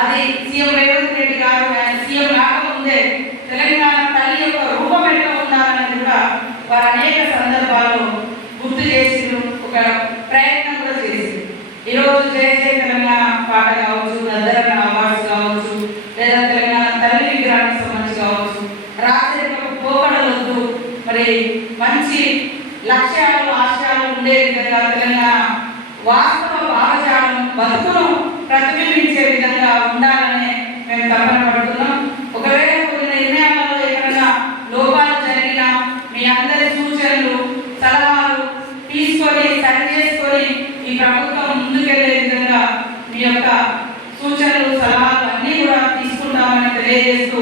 అది సీఎం రేవంత్ రెడ్డి గారు ఆయన సీఎం రాకముందే తెలంగాణ తల్లి యొక్క రూపం ఎట్లా ఉండాలని కూడా వారు అనేక సందర్భాల్లో గుర్తు చేసి ఒక ప్రయత్నం కూడా చేసి ఈరోజు జయ తెలంగాణ పాట కావచ్చు నద్దరన్న అవార్డ్స్ కావచ్చు లేదా తెలంగాణ తల్లి విగ్రహానికి సంబంధించి కావచ్చు. రాజశేఖర పోకడలొద్దు. మరి మంచి లక్ష్యాలు ఆశయాలు ఉండే విధంగా తెలంగాణ. వాస్తవ భావజాలం బతుకును ప్రతిబింబించే విధంగా ఉండాలని మేము తపన పడుతున్నాం. ఒకవేళ కొన్ని నిర్ణయాలలో ఏమైనా లోపాలు జరిగినా మీ అందరి సూచనలు సలహాలు తీసుకొని సరి చేసుకొని ఈ ప్రభుత్వం ముందుకెళ్ళే విధంగా మీ యొక్క సూచనలు సలహాలు అన్నీ కూడా తీసుకుంటామని తెలియజేస్తూ